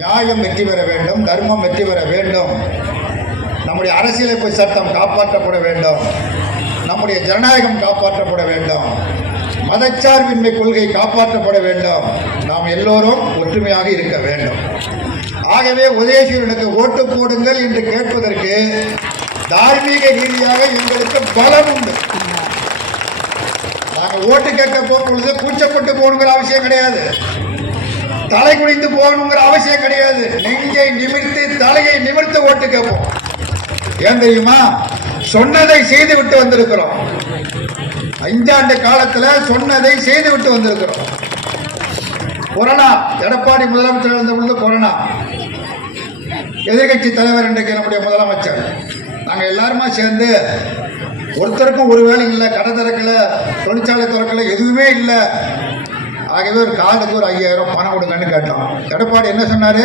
நியாயம் வெற்றி பெற வேண்டும், தர்மம் வெற்றி பெற வேண்டும், நம்முடைய அரசியலமைப்பு சட்டம் காப்பாற்றப்பட வேண்டும், நம்முடைய ஜனநாயகம் காப்பாற்றப்பட வேண்டும், மதச்சார்பின்மை கொள்கை காப்பாற்றப்பட வேண்டும், நாம் எல்லோரும் ஒற்றுமையாக இருக்க வேண்டும். ஆகவே உதயசூரியனுக்கு ஓட்டு போடுங்கள் என்று கேட்பதற்கு தார்மீக ரீதியாக எங்களுக்கு பலம் உண்டு. நாங்கள் ஓட்டு கேட்க போகும்பொழுது கூச்சப்பட்டு போகணுங்கிற அவசியம் கிடையாது, தலை குனிந்து போகணுங்கிற அவசியம் கிடையாது. நெஞ்சை நிமிர்த்து தலையை நிமிர்த்து ஓட்டு கேட்போம். ஏன் தெரியுமா? சொன்னதை செய்து விட்டு வந்திருக்கிறோம். 5 ஆண்டு காலத்தில் சொன்னதை செய்து விட்டு வந்திருக்கிறோம். கொரோனா, எடப்பாடி முதலமைச்சர் இருந்த பொழுது கொரோனா, எதிர்கட்சி தலைவர் இன்றைக்கு நம்முடைய முதலமைச்சர், நாங்கள் எல்லாருமா சேர்ந்து ஒருத்தருக்கும் ஒரு வேலை இல்லை, கடை திறக்கல, தொழிற்சாலை திறக்கல, எதுவுமே இல்லை. ஆகவே ஒரு கார்டுக்கு ஒரு 5000 பணம் கொடுங்கன்னு கேட்டோம். எடப்பாடி என்ன சொன்னாரு?